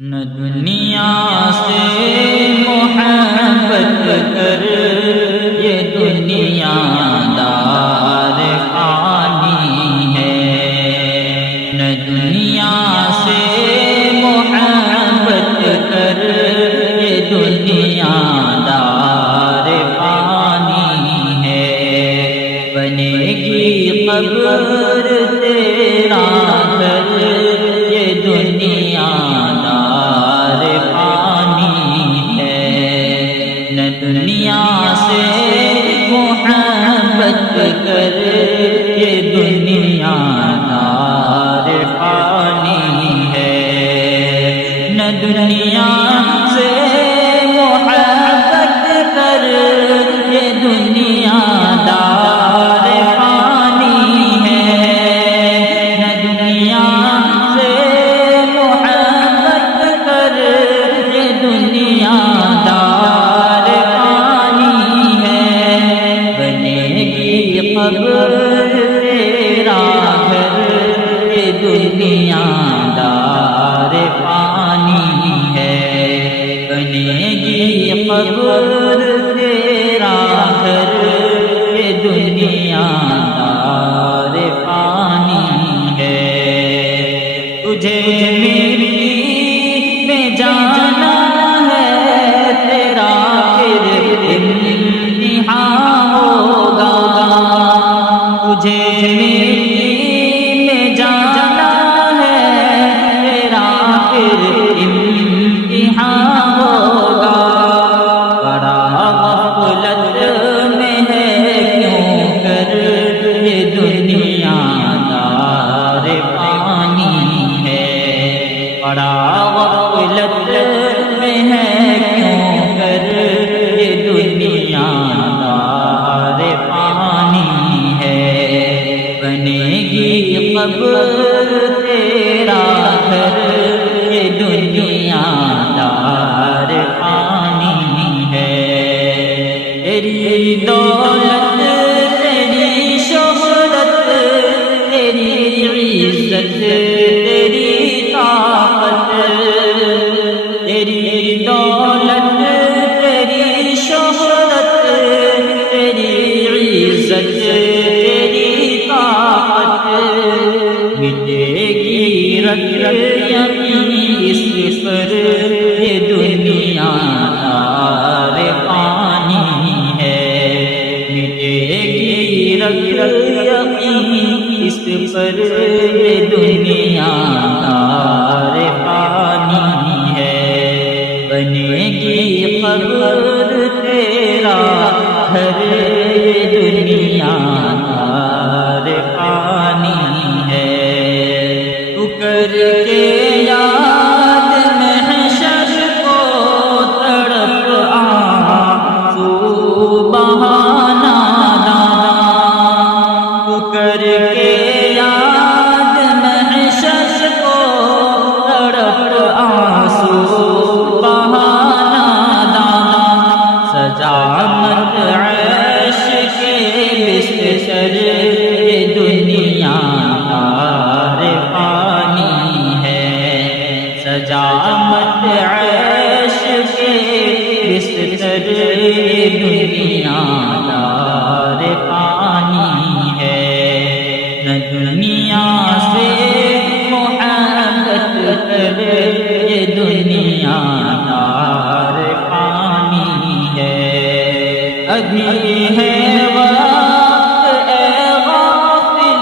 نہ دنیا سے محبت کر، یہ دنیا دار فانی ہے۔ نہ دنیا سے محبت کر، یہ دنیا دار فانی ہے۔ بنے گی قبر تیرا گھر، یہ دنیا دنیا سے محبت کر، یہ دنیا دار فانی ہے۔ نہ دنیا سے محبت کر، یہ دنیا دار فانی ہے۔ نہ دنیا سے محبت کر، یہ دنیا قبر تیرا گھر، یہ دنیا دار فانی ہے۔ بنے گی قبر تیرا گھر، یہ دنیا دار فانی ہے۔ تجھے مٹی میں جانا ہے، تیرا پھر امتحان ہوگا۔ تجھے مٹی میں جانا ہے، تیرا پھر امتحان ہوگا۔ بڑا غفلت میں ہے کیوں کر، یہ دنیا دار فانی ہے۔ بڑا غفلت میں ہے کیوں کر، یہ دنیا دار فانی ہے۔ بنے گی قبر تیرا گھر، یہ دنیا دار فانی ہے۔ تیری دولت، تیری شہرت، تیری عزت، تیری طاقت، تیری دولت، تیری شہرت، تیری عزت، مٹے گی رکھ یقین اس پر، یہ دنیا دار فانی ہے۔ مٹے گی رکھ یقین اس پر، یہ دنیا دار فانی ہے۔ بنے گی قبر تیرا گھر، یہ دنیا دار فانی ہے۔ تو کر کے یاد محشر کو تڑپ آنسو بہانا دانا۔ تو کر کے یاد محشر کو تڑپ آنسو بہانا دانا۔ سجا مت عیش کے بستر، یہ دنیا دار فانی ہے۔ سجا مت عیش کے بستر، یہ دنیا دار فانی ہے۔ نہ دنیا سے محبت کر، یہ دنیا دار فانی ہے۔ ابھی ہے وقت اے غافل،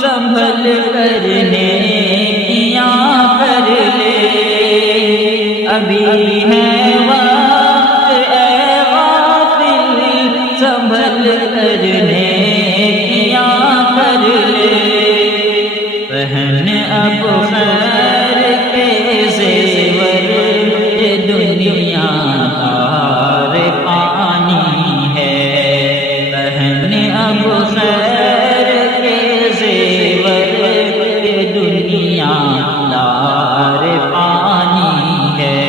سنبھل کر نیکیاں کر لے۔ ابھی ہے وقت اے غافل، سنبھل کر نیکیاں کر لے۔ پہن اب خیر کے زیور، یہ دنیا دار فانی ہے۔ پہن اب خیر کے زیور، یہ دنیا دار فانی ہے۔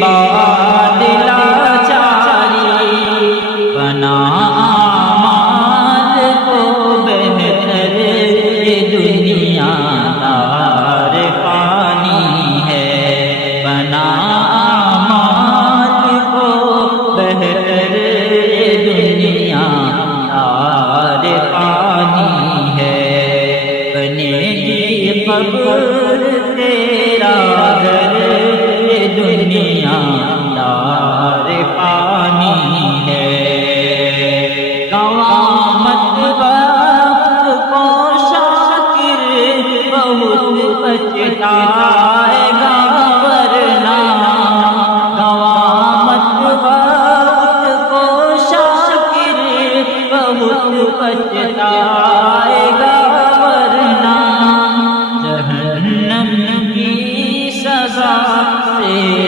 بعد لاچاری بنا اعمال کو بہتر، یہ دنیا دار فانی ہے، بنا اعمال کو بہتر، یہ دنیا دار فانی ہے، بنے گی قبر تیرا گھر، یہ دنیا دار فانی ہے، قیامت وقت کو شاکر بہت پچھتائے گا ورنہ، قیامت وقت کو شاکر بہت پچھتائے گا ورنہ، جہنم کی سزا سے